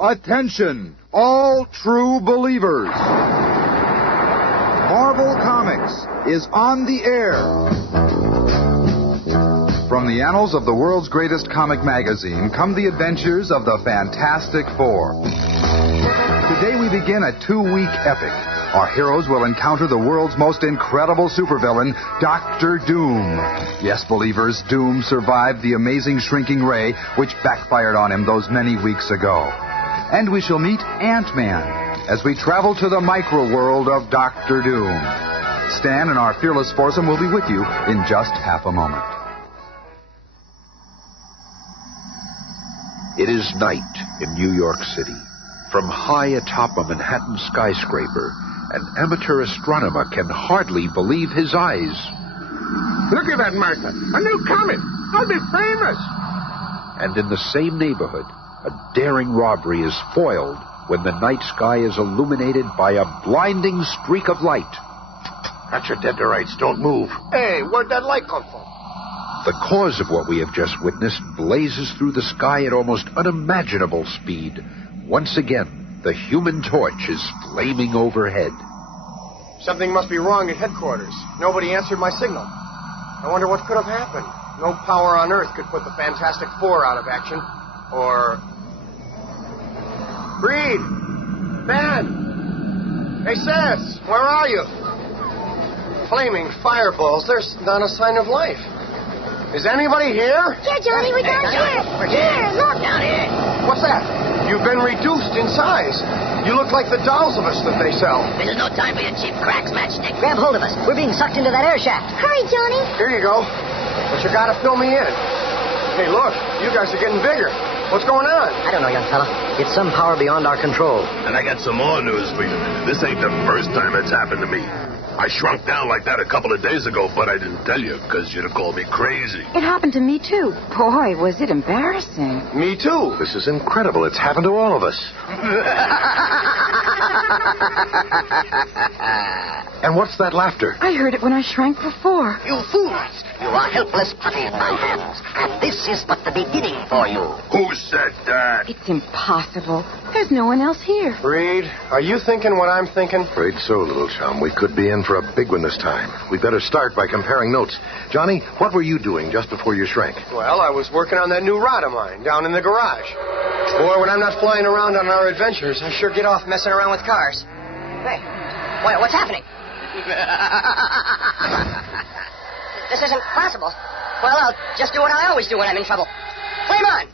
Attention, all true believers. Marvel Comics is on the air. From the annals of the world's greatest comic magazine come the adventures of the Fantastic Four. Today we begin a 2-week epic. Our heroes will encounter the world's most incredible supervillain, Dr. Doom. Yes, believers, Doom survived the amazing shrinking ray, which backfired on him those many weeks ago. And we shall meet Ant-Man as we travel to the micro-world of Dr. Doom. Stan and our fearless foursome will be with you in just half a moment. It is night in New York City. From high atop a Manhattan skyscraper, an amateur astronomer can hardly believe his eyes. Look at that, Martha. A new comet. I'll be famous. And in the same neighborhood, a daring robbery is foiled when the night sky is illuminated by a blinding streak of light. Got your dead to rights. Don't move. Hey, where'd that light come from? The cause of what we have just witnessed blazes through the sky at almost unimaginable speed. Once again, the Human Torch is flaming overhead. Something must be wrong at headquarters. Nobody answered my signal. I wonder what could have happened. No power on Earth could put the Fantastic Four out of action. Or... Breed! Ben! Hey, Sis! Where are you? Flaming fireballs. There's not a sign of life. Is anybody here? Here, Johnny, we're down here. We're here. Look. Down here. What's that? You've been reduced in size. You look like the dolls of us that they sell. There's no time for your cheap cracks, Matchstick. Grab hold of us. We're being sucked into that air shaft. Hurry, Johnny. Here you go. But you gotta fill me in. Hey, look, you guys are getting bigger. What's going on? I don't know, young fella. It's some power beyond our control. And I got some more news for you. This ain't the first time it's happened to me. I shrunk down like that a couple of days ago, but I didn't tell you because you'd have called me crazy. It happened to me, too. Boy, was it embarrassing. Me, too. This is incredible. It's happened to all of us. And what's that laughter? I heard it when I shrank before. You fools. You are helpless putty in my hands. And this is but the beginning for you. Who said that? It's impossible. There's no one else here. Breed, are you thinking what I'm thinking? Afraid so, little chum. We could be in for a big one this time. We better start by comparing notes. Johnny, what were you doing just before you shrank? Well, I was working on that new rod of mine down in the garage. Boy, when I'm not flying around on our adventures, I sure get off messing around with cars. Hey, what's happening? This isn't possible. Well, I'll just do what I always do when I'm in trouble. Flame on!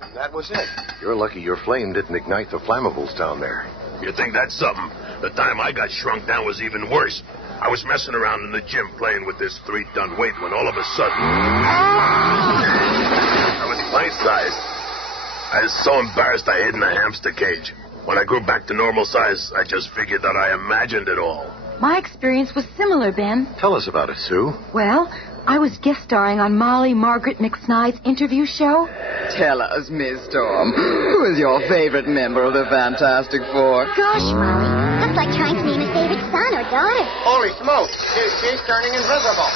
And that was it. You're lucky your flame didn't ignite the flammables down there. You think that's something? The time I got shrunk down was even worse. I was messing around in the gym playing with this 3-ton weight when all of a sudden... I was my size. I was so embarrassed I hid in a hamster cage. When I grew back to normal size, I just figured that I imagined it all. My experience was similar, Ben. Tell us about it, Sue. Well, I was guest starring on Molly Margaret McSnide's interview show. Tell us, Miss Storm, who is your favorite member of the Fantastic Four? Gosh, Molly, that's like trying to name a favorite son or daughter. Holy smokes, she's turning invisible.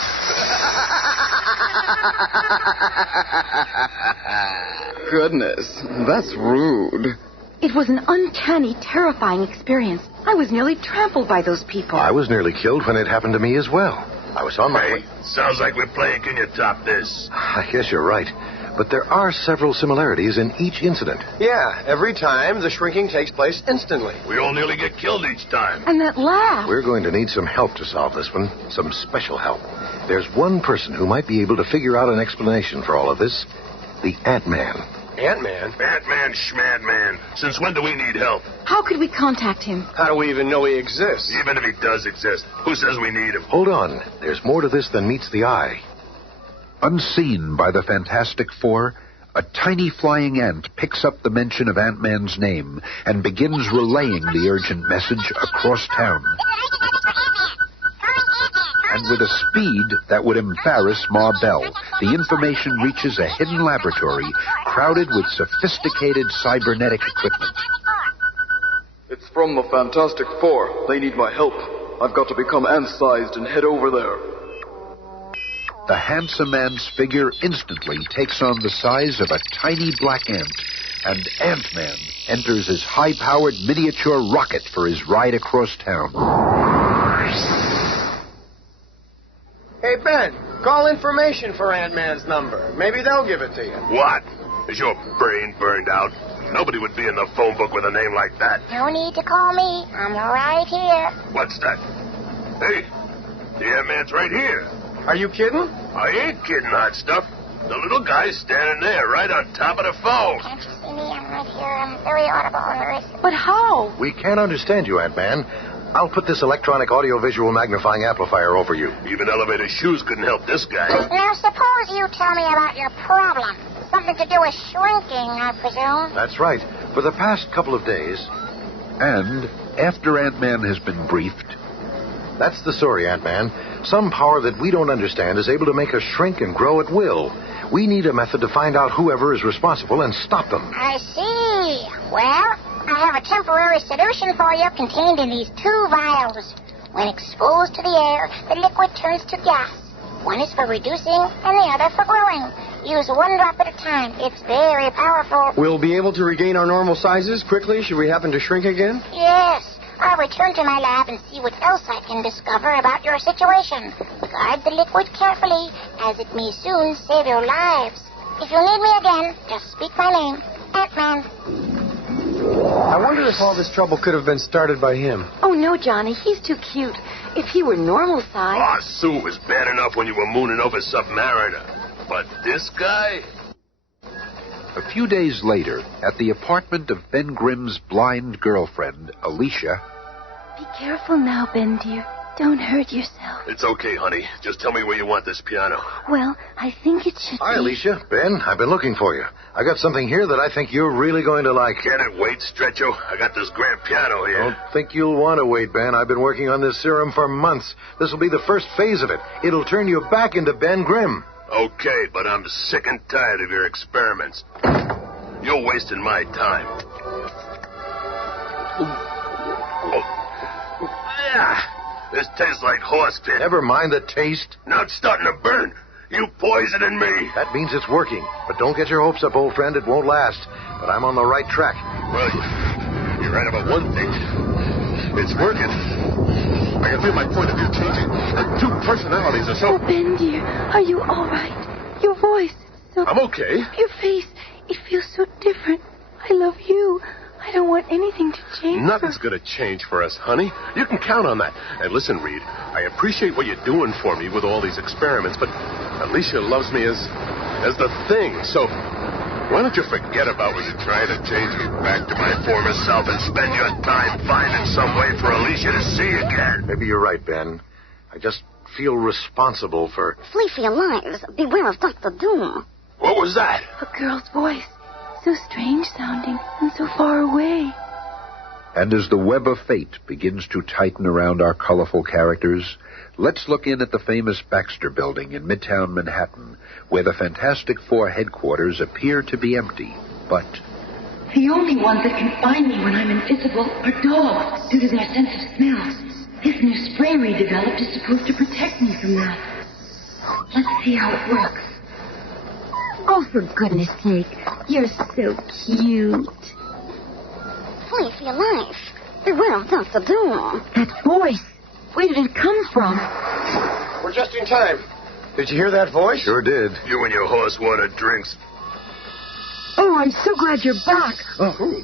Goodness, that's rude. It was an uncanny, terrifying experience. I was nearly trampled by those people. I was nearly killed when it happened to me as well. I was on my way. Sounds like we're playing Can You Top This? I guess you're right. But there are several similarities in each incident. Yeah, every time the shrinking takes place instantly. We all nearly get killed each time. And that laugh. We're going to need some help to solve this one. Some special help. There's one person who might be able to figure out an explanation for all of this. The Ant-Man. Ant-Man? Ant-Man, Schmad-Man. Since when do we need help? How could we contact him? How do we even know he exists? Even if he does exist, who says we need him? Hold on. There's more to this than meets the eye. Unseen by the Fantastic Four, a tiny flying ant picks up the mention of Ant-Man's name and begins relaying the urgent message across town. And with a speed that would embarrass Ma Bell, the information reaches a hidden laboratory crowded with sophisticated cybernetic equipment. It's from the Fantastic Four. They need my help. I've got to become ant-sized and head over there. The handsome man's figure instantly takes on the size of a tiny black ant and Ant-Man enters his high-powered miniature rocket for his ride across town. Hey, Ben, call information for Ant-Man's number. Maybe they'll give it to you. What? Is your brain burned out? Nobody would be in the phone book with a name like that. No need to call me. I'm right here. What's that? Hey, the Ant-Man's right here. Are you kidding? I ain't kidding, hot stuff. The little guy's standing there, right on top of the phone. Can't you see me? I'm right here. I'm very audible. Where is it? But how? We can't understand you, Ant-Man. I'll put this electronic audio-visual magnifying amplifier over you. Even elevator shoes couldn't help this guy. Now, suppose you tell me about your problem. Something to do with shrinking, I presume. That's right. For the past couple of days. And after Ant-Man has been briefed... That's the story, Ant-Man. Some power that we don't understand is able to make us shrink and grow at will. We need a method to find out whoever is responsible and stop them. I see. Well, I have a temporary solution for you contained in these 2 vials. When exposed to the air, the liquid turns to gas. One is for reducing and the other for growing. Use 1 drop at a time. It's very powerful. We'll be able to regain our normal sizes quickly should we happen to shrink again? Yes. I'll return to my lab and see what else I can discover about your situation. Guard the liquid carefully, as it may soon save your lives. If you need me again, just speak my name. Ant-Man. I wonder if all this trouble could have been started by him. Oh, no, Johnny. He's too cute. If he were normal size... Ah, Sue was bad enough when you were mooning over Submariner. But this guy... A few days later, at the apartment of Ben Grimm's blind girlfriend, Alicia... Be careful now, Ben, dear. Don't hurt yourself. It's okay, honey. Just tell me where you want this piano. Well, I think it should Hi, be... Alicia. Ben, I've been looking for you. I got something here that I think you're really going to like. Can it wait, Stretcho? I got this grand piano here. Don't think you'll want to wait, Ben. I've been working on this serum for months. This will be the first phase of it. It'll turn you back into Ben Grimm. Okay, but I'm sick and tired of your experiments. You're wasting my time. This tastes like horse pit. Never mind the taste. Now it's starting to burn. You poisoning me. That means it's working. But don't get your hopes up, old friend. It won't last. But I'm on the right track. Well, you're right about one thing. It's working. I can feel my point of view changing. The 2 personalities are so... Oh, Ben, dear, are you all right? Your voice, so... I'm okay. Your face, it feels so different. I love you. I don't want anything to change. Nothing's going to change for us, honey. You can count on that. And listen, Reed, I appreciate what you're doing for me with all these experiments, but Alicia loves me as the thing. So why don't you forget about what you're trying to change me back to my former self and spend your time finding some way for Alicia to see again? Maybe you're right, Ben. I just feel responsible for... Flee for your lives. Beware of Dr. Doom. What was that? A girl's voice. So strange sounding and so far away. And as the web of fate begins to tighten around our colorful characters, let's look in at the famous Baxter Building in Midtown Manhattan, where the Fantastic Four headquarters appear to be empty. But the only ones that can find me when I'm invisible are dogs, due to their sense of smell. This new spray we developed is supposed to protect me from that. Let's see how it works. Oh, for goodness sake. You're so cute. Flee for your life. Beware of Dr. Doom. That voice. Where did it come from? We're just in time. Did you hear that voice? Sure did. You and your horse water drinks. Oh, I'm so glad you're back. Oh,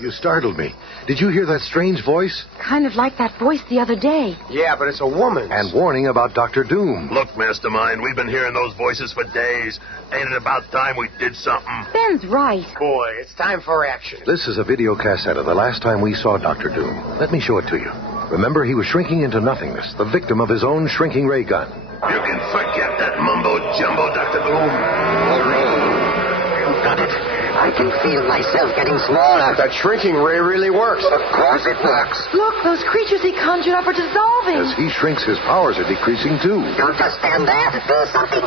you startled me. Did you hear that strange voice? Kind of like that voice the other day. Yeah, but it's a woman. And warning about Dr. Doom. Look, Mastermind, we've been hearing those voices for days. Ain't it about time we did something? Ben's right. Boy, it's time for action. This is a video cassette of the last time we saw Dr. Doom. Let me show it to you. Remember, he was shrinking into nothingness, the victim of his own shrinking ray gun. You can forget that mumbo-jumbo, Dr. Doom. All right. You got it. I can feel myself getting smaller. That shrinking ray really works. Of course it works. Look, those creatures he conjured up are dissolving. As he shrinks, his powers are decreasing, too. Don't just stand there. Do something.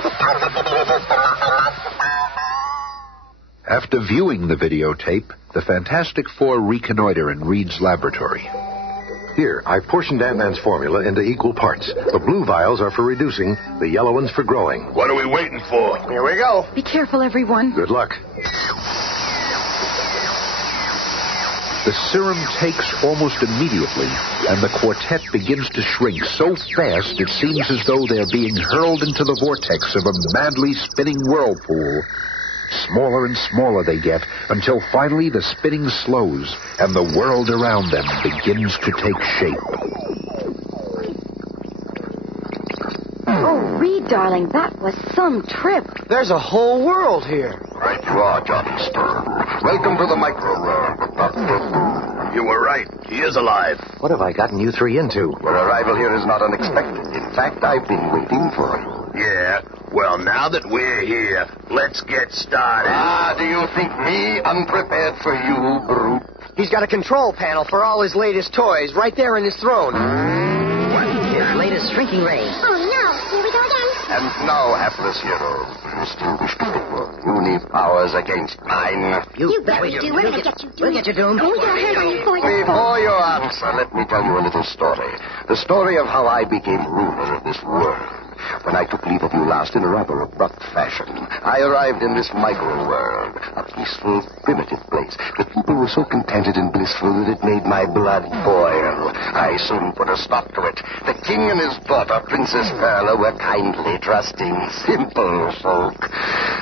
after viewing the videotape, the Fantastic Four reconnoiter in Reed's laboratory. Here, I've portioned Ant-Man's formula into equal parts. The blue vials are for reducing, the yellow ones for growing. What are we waiting for? Here we go. Be careful, everyone. Good luck. The serum takes almost immediately, and the quartet begins to shrink so fast it seems as though they're being hurled into the vortex of a madly spinning whirlpool. Smaller and smaller they get, until finally the spinning slows, and the world around them begins to take shape. Oh, Reed, darling, that was some trip. There's a whole world here. Right you are, Johnny Stern. Welcome to the micro world of Dr. Who. You were right. He is alive. What have I gotten you three into? Your arrival here is not unexpected. In fact, I've been waiting for you. Yeah? Well, now that we're here, let's get started. Do you think me unprepared for you, brute? He's got a control panel for all his latest toys right there in his throne. His latest shrinking ray. Oh, no. Here we go again. And now, hapless hero, you still wish to differ. You need powers against mine. You bet we do. We're going to get you, Doom. We'll get you, Doom. We got a hand on you for you. Before you answer, let me tell you a little story. The story of how I became ruler of this world. When I took leave of you last in a rather abrupt fashion, I arrived in this micro-world, a peaceful, primitive place. The people were so contented and blissful that it made my blood boil. I soon put a stop to it. The king and his daughter, Princess Perla, were kindly, trusting, simple folk.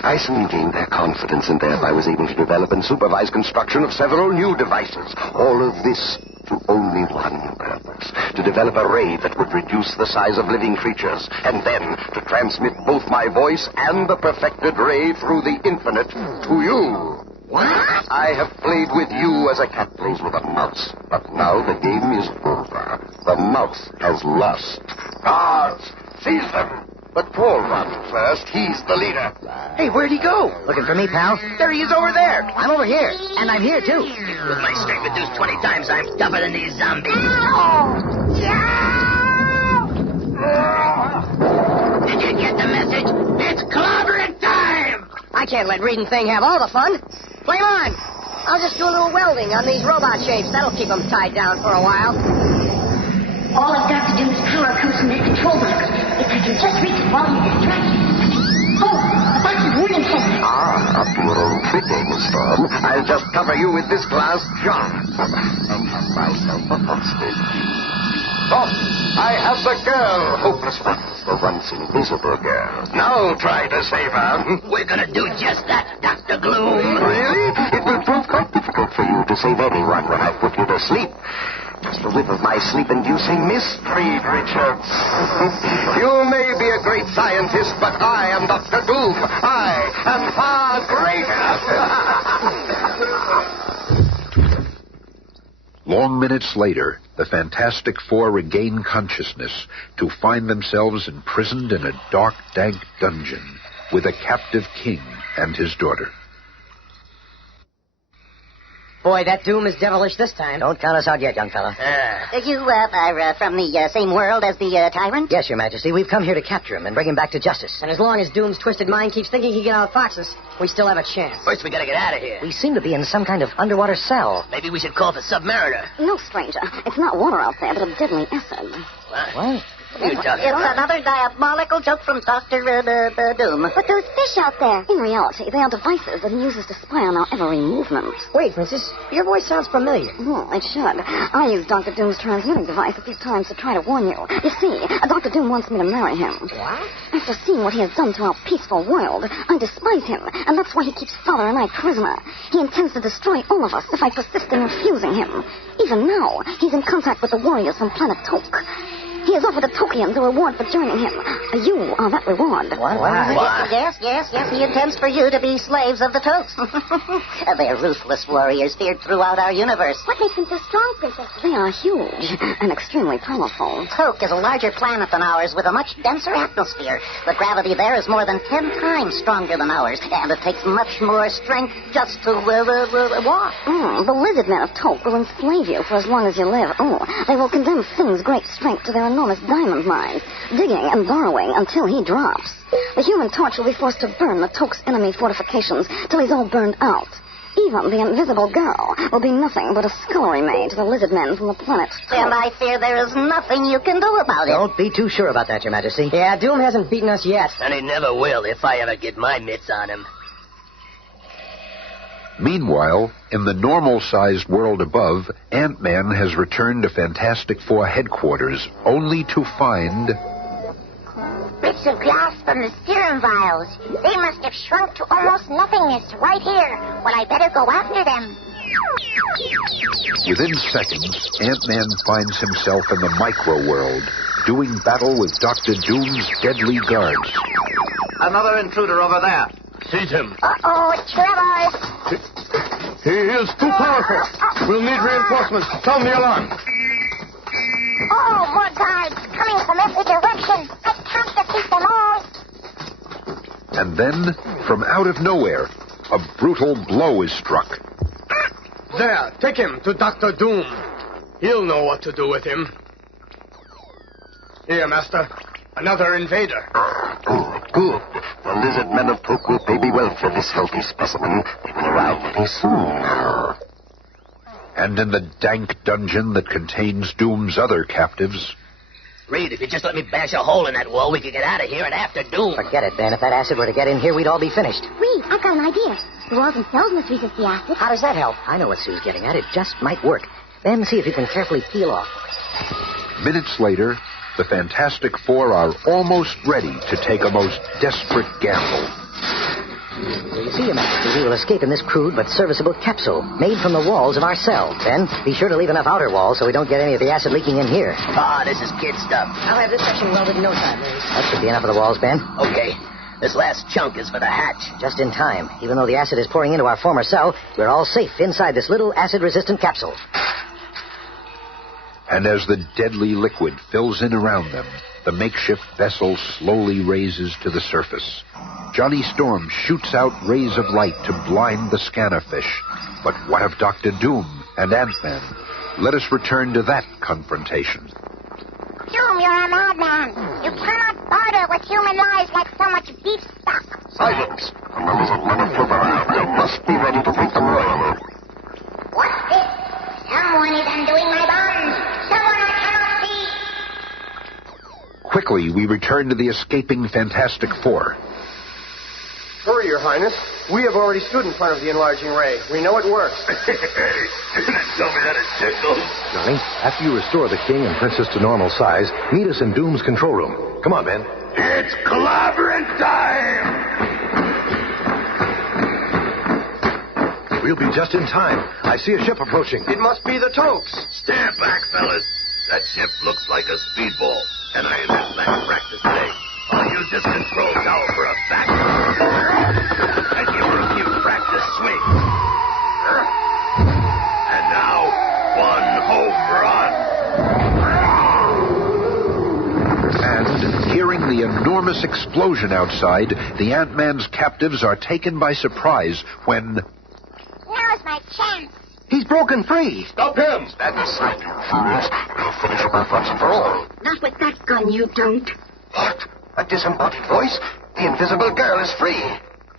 I soon gained their confidence and thereby was able to develop and supervise construction of several new devices. All of this to only one purpose, to develop a ray that would reduce the size of living creatures, and then to transmit both my voice and the perfected ray through the infinite to you. What? I have played with you as a cat plays with a mouse, but now the game is over. The mouse has lost. Guards, seize them. But Paul runs first. He's the leader. Hey, where'd he go? Looking for me, pal? There he is over there. I'm over here, and I'm here, too. With my strength reduced 20 times, I'm tougher than these zombies. Did you get the message? It's clobbering time! I can't let Reed and Thing have all the fun. Flame on! I'll just do a little welding on these robot shapes. That'll keep them tied down for a while. All I've got to do is power comes from that control box. If I can just reach it while you're distracted. Oh, the box is wooden head. Up to your own tricking, Storm. I'll just cover you with this glass jar. And have myself a hostage. Oh, I have the girl, hopeless once, the once invisible girl. Now try to save her. We're gonna do just that, Dr. Gloom. Really? It will prove quite difficult for you to save anyone when I put you to sleep. Just a whiff of my sleep-inducing mystery, Richards. You may be a great scientist, but I am Dr. Doom. I am far greater. Long minutes later, the Fantastic Four regain consciousness to find themselves imprisoned in a dark, dank dungeon with a captive king and his daughter. Boy, that Doom is devilish this time. Don't count us out yet, young fella. You are from the same world as the tyrant? Yes, Your Majesty. We've come here to capture him and bring him back to justice. And as long as Doom's twisted mind keeps thinking he can outfox us, we still have a chance. First, we gotta get out of here. We seem to be in some kind of underwater cell. Maybe we should call the Submariner. No, stranger. It's not water out there, but a deadly acid. What? It's another diabolical joke from Dr. Doom. But those fish out there, in reality, they are devices that he uses to spy on our every movement. Wait, Princess, your voice sounds familiar. It should. I used Dr. Doom's transmitting device a few times to try to warn you. You see, Dr. Doom wants me to marry him. What? After seeing what he has done to our peaceful world, I despise him, and that's why he keeps Father and I prisoner. He intends to destroy all of us if I persist in refusing him. Even now, he's in contact with the warriors from planet Toke. He has offered the Tokians a reward for joining him. You are that reward. What? Yes. He intends for you to be slaves of the Tokes. They're ruthless warriors feared throughout our universe. What makes them so strong, Princess? They are huge and extremely powerful. Toke is a larger planet than ours with a much denser atmosphere. The gravity there is more than 10 times stronger than ours, and it takes much more strength just to walk. The lizard men of Toke will enslave you for as long as you live. They will condemn Thing's great strength to their enormous diamond mines, digging and burrowing until he drops. The Human Torch will be forced to burn the Toke's enemy fortifications till he's all burned out. Even the Invisible Girl will be nothing but a scullery maid to the lizard men from the planet Toke. And I fear there is nothing you can do about it. Don't be too sure about that, Your Majesty. Yeah, Doom hasn't beaten us yet. And he never will if I ever get my mitts on him. Meanwhile, in the normal-sized world above, Ant-Man has returned to Fantastic Four headquarters, only to find... bits of glass from the serum vials. They must have shrunk to almost nothingness right here. Well, I better go after them. Within seconds, Ant-Man finds himself in the micro-world, doing battle with Dr. Doom's deadly guards. Another intruder over there. Seize him. Uh-oh, Trevor. He is too powerful. We'll need reinforcements. Sound the alarm. Oh, more guards coming from every direction. I can't defeat them all. And then, from out of nowhere, a brutal blow is struck. There, take him to Dr. Doom. He'll know what to do with him. Here, Master. Another invader. Good. The lizard men of Took will pay me well for this healthy specimen. They will arrive very soon now. And in the dank dungeon that contains Doom's other captives... Reed, if you just let me bash a hole in that wall, we could get out of here and after Doom. Forget it, Ben. If that acid were to get in here, we'd all be finished. Reed, I've got an idea. The walls themselves must resist the acid. How does that help? I know what Sue's getting at. It just might work. Ben, see if you can carefully peel off. Minutes later, the Fantastic Four are almost ready to take a most desperate gamble. You see, Master, we will escape in this crude but serviceable capsule made from the walls of our cell. Ben, be sure to leave enough outer walls so we don't get any of the acid leaking in here. This is kid stuff. I'll have this section welded in no time, Ray. That should be enough of the walls, Ben. Okay. This last chunk is for the hatch. Just in time. Even though the acid is pouring into our former cell, we're all safe inside this little acid-resistant capsule. And as the deadly liquid fills in around them, the makeshift vessel slowly raises to the surface. Johnny Storm shoots out rays of light to blind the scanner fish. But what of Dr. Doom and Ant-Man? Let us return to that confrontation. Doom, you're a madman. You cannot barter with human lives like so much beef stock. Silence! And the lizard men of Took they must be ready to take them royally. What's this? Someone is undoing my bonds. Someone I cannot see. Quickly, we return to the escaping Fantastic Four. Hurry, Your Highness. We have already stood in front of the enlarging ray. We know it works. Tell me that it tickles. Johnny, after you restore the king and princess to normal size, meet us in Doom's control room. Come on, Ben. It's clobbering time! We'll be just in time. I see a ship approaching. It must be the Tokes. Stand back, fellas. That ship looks like a speedball, and I ain't had much practice today. I'll use this control tower for a back. And give her a few practice swings. And now, one home run. And, hearing the enormous explosion outside, the Ant-Man's captives are taken by surprise when... Now's my chance. He's broken free. Stop him! Stand aside, you fools. We'll finish him off once and for all. Not with that gun, you don't. What? A disembodied voice? The invisible girl is free.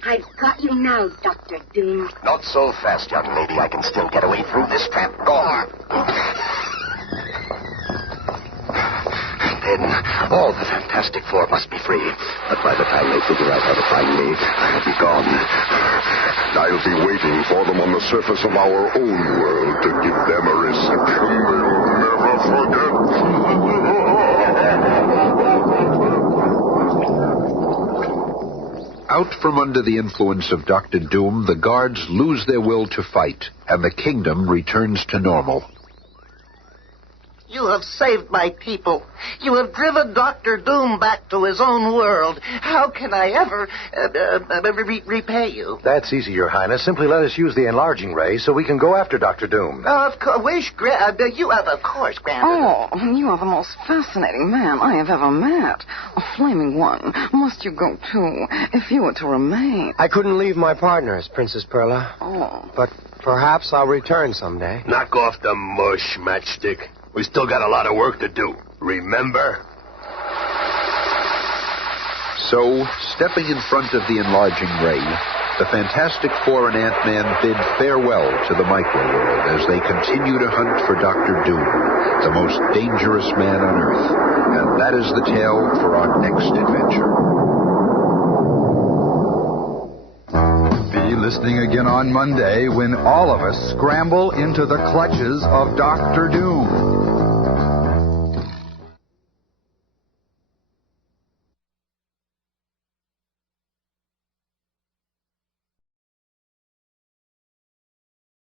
I've got you now, Dr. Doom. Not so fast, young lady. I can still get away through this trap door. Then all the Fantastic Four must be free. But by the time they figure out how to find me, I'll be gone. I'll be waiting for them on the surface of our own world to give them a reception they'll never forget. Out from under the influence of Dr. Doom, the guards lose their will to fight, and the kingdom returns to normal. You have saved my people. You have driven Dr. Doom back to his own world. How can I ever repay you? That's easy, Your Highness. Simply let us use the enlarging ray so we can go after Dr. Doom. Of course, you have, of course, granted. Oh, you are the most fascinating man I have ever met. A flaming one. Must you go, too, if you were to remain? I couldn't leave my partners, Princess Perla. Oh. But perhaps I'll return someday. Knock off the mush, Matchstick. We still got a lot of work to do. Remember? So, stepping in front of the enlarging ray, the Fantastic Four and Ant-Man bid farewell to the micro-world as they continue to hunt for Dr. Doom, the most dangerous man on Earth. And that is the tale for our next adventure. Feel the listening again on Monday when all of us scramble into the clutches of Dr. Doom.